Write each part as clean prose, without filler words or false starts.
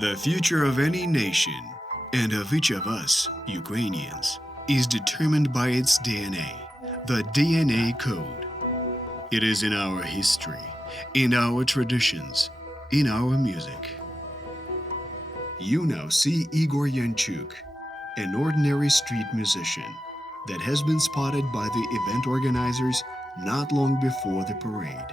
The future of any nation, and of each of us, Ukrainians, is determined by its DNA, the DNA code. It is in our history, in our traditions, in our music. You now see Igor Yanchuk, an ordinary street musician that has been spotted by the event organizers not long before the parade.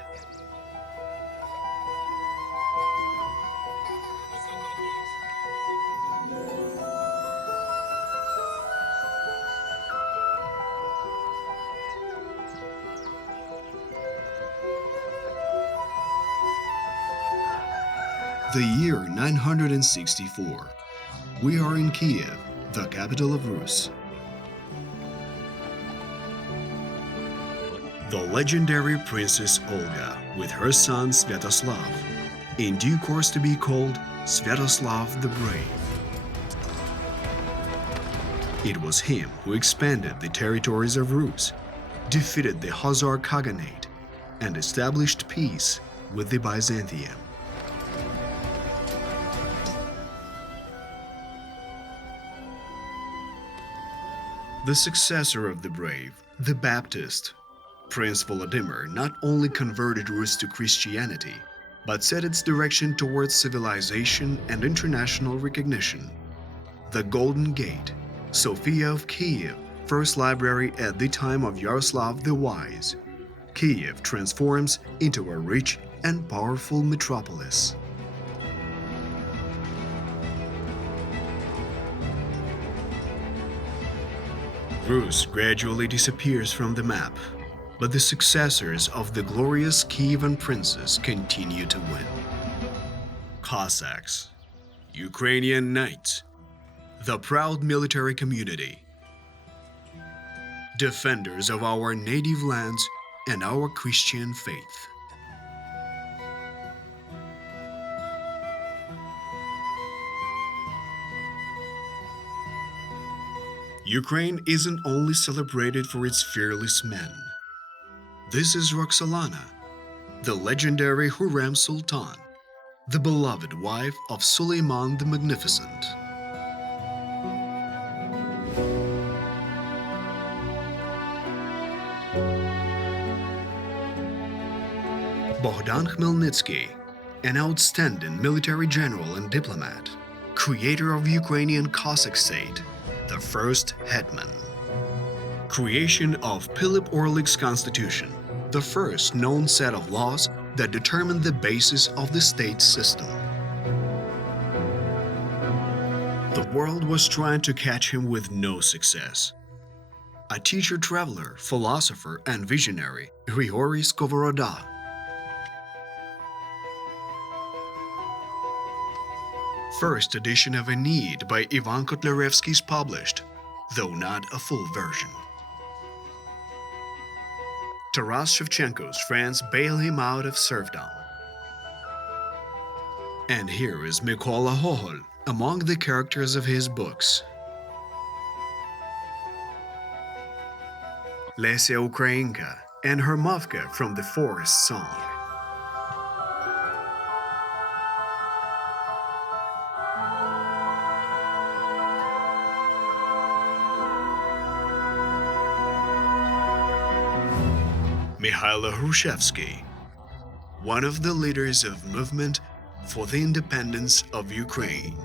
The year 964. We are in Kiev, the capital of Rus. The legendary Princess Olga with her son Sviatoslav, in due course to be called Sviatoslav the Brave. It was him who expanded the territories of Rus, defeated the Khazar Khaganate, and established peace with the Byzantium. The successor of the brave, the Baptist, Prince Volodymyr, not only converted Rus to Christianity, but set its direction towards civilization and international recognition. The Golden Gate, Sophia of Kiev, first library at the time of Yaroslav the Wise. Kiev transforms into a rich and powerful metropolis. Rus gradually disappears from the map, but the successors of the glorious Kievan princes continue to win. Cossacks, Ukrainian knights, the proud military community, defenders of our native lands and our Christian faith. Ukraine isn't only celebrated for its fearless men. This is Roxolana, the legendary Hurrem Sultan, the beloved wife of Suleiman the Magnificent. Bogdan Khmelnytsky, an outstanding military general and diplomat, creator of Ukrainian Cossack state, the first hetman. Creation of Philip Orlik's constitution, the first known set of laws that determined the basis of the state system. The world was trying to catch him with no success. A teacher-traveler, philosopher, and visionary, Grigory Skovoroda. First edition of Aeneid by Ivan Kotlarevsky is published, though not a full version. Taras Shevchenko's friends bail him out of serfdom. And here is Mykola Hohol among the characters of his books. Lesia Ukrainka and her Mavka from the Forest Song. Mikhailo Hrushevsky, one of the leaders of movement for the independence of Ukraine.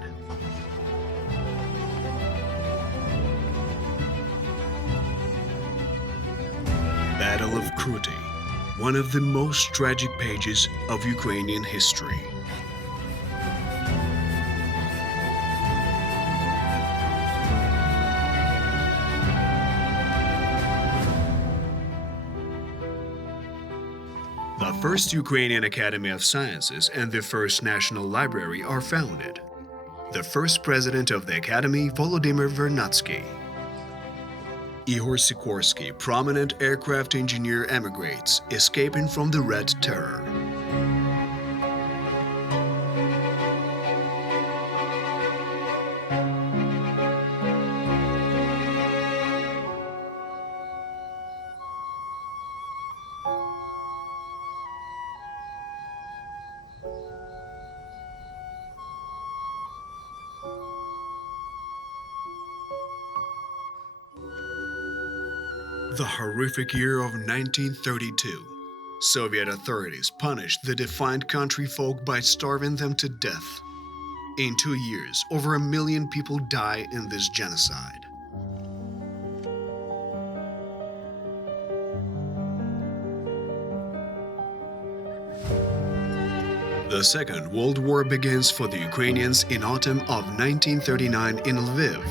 Battle of Kruty, one of the most tragic pages of Ukrainian history. The first Ukrainian Academy of Sciences and the first National Library are founded. The first president of the Academy, Volodymyr Vernadsky. Igor Sikorsky, prominent aircraft engineer, emigrates, escaping from the Red Terror. The horrific year of 1932. Soviet authorities punished the defiant country folk by starving them to death. In 2 years, over 1 million people died in this genocide. The Second World War begins for the Ukrainians in autumn of 1939 in Lviv,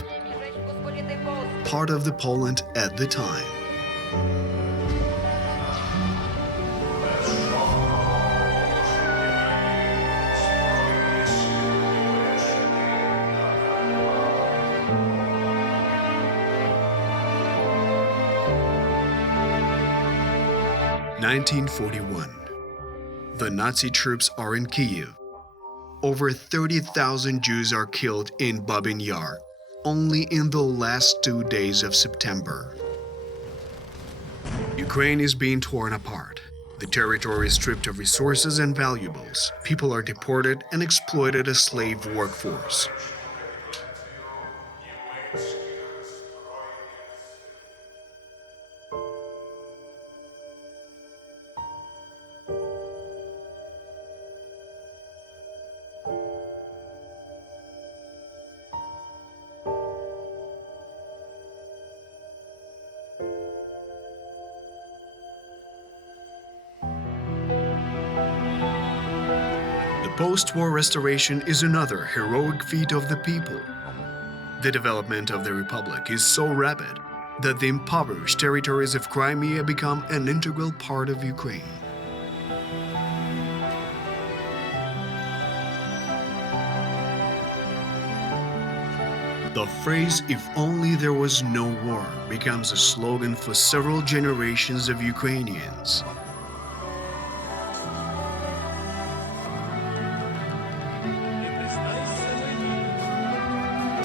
part of the Poland at the time. (1941). The Nazi troops are in Kyiv. Over 30,000 Jews are killed in Babin Yar, only in the last 2 days of September. Ukraine is being torn apart. The territory is stripped of resources and valuables. People are deported and exploited as slave workforce. Post-war restoration is another heroic feat of the people. The development of the republic is so rapid that the impoverished territories of Crimea become an integral part of Ukraine. The phrase "if only there was no war" becomes a slogan for several generations of Ukrainians.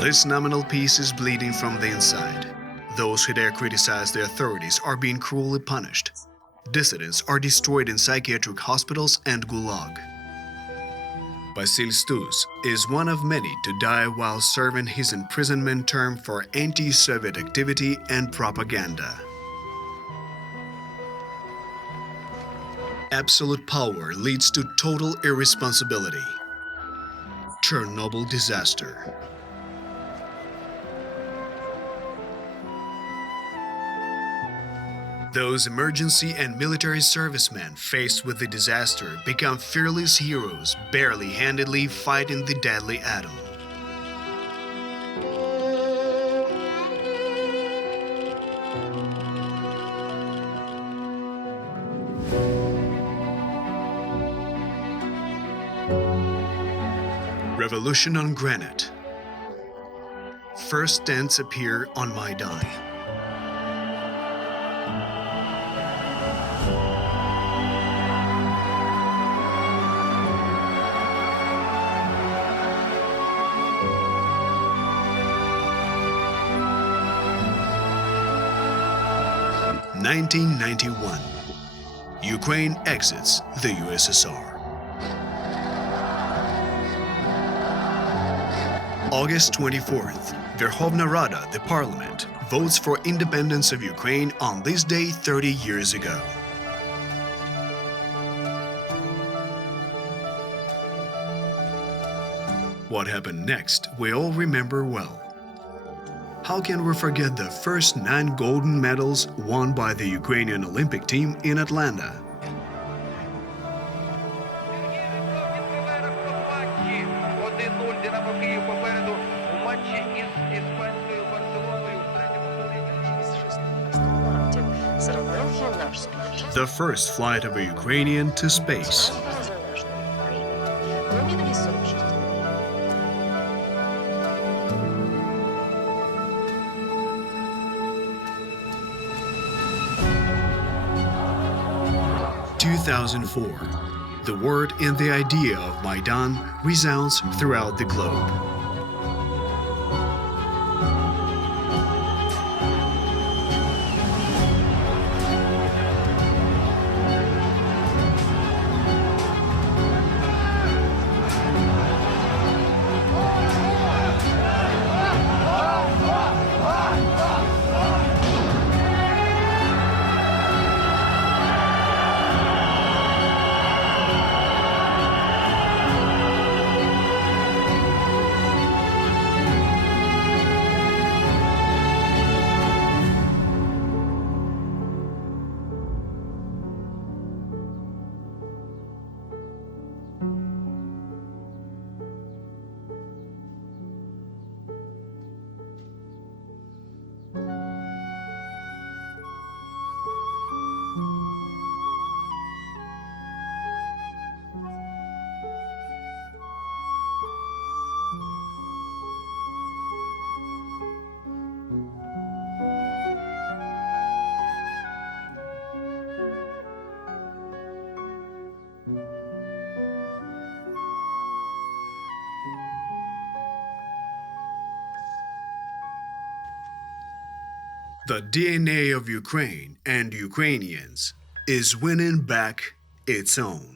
This nominal peace is bleeding from the inside. Those who dare criticize the authorities are being cruelly punished. Dissidents are destroyed in psychiatric hospitals and gulag. Basil Stus is one of many to die while serving his imprisonment term for anti-Soviet activity and propaganda. Absolute power leads to total irresponsibility. Chernobyl disaster. Those emergency and military servicemen faced with the disaster become fearless heroes, barely handedly fighting the deadly atom. Revolution on granite. First tents appear on Maidan. (1991). Ukraine exits the USSR. August 24th. Verkhovna Rada, the parliament, votes for independence of Ukraine on this day 30 years ago. What happened next, we all remember well. How can we forget the first 9 golden medals won by the Ukrainian Olympic team in Atlanta? The first flight of a Ukrainian to space. The word and the idea of Maidan resounds throughout the globe. The DNA of Ukraine and Ukrainians is winning back its own.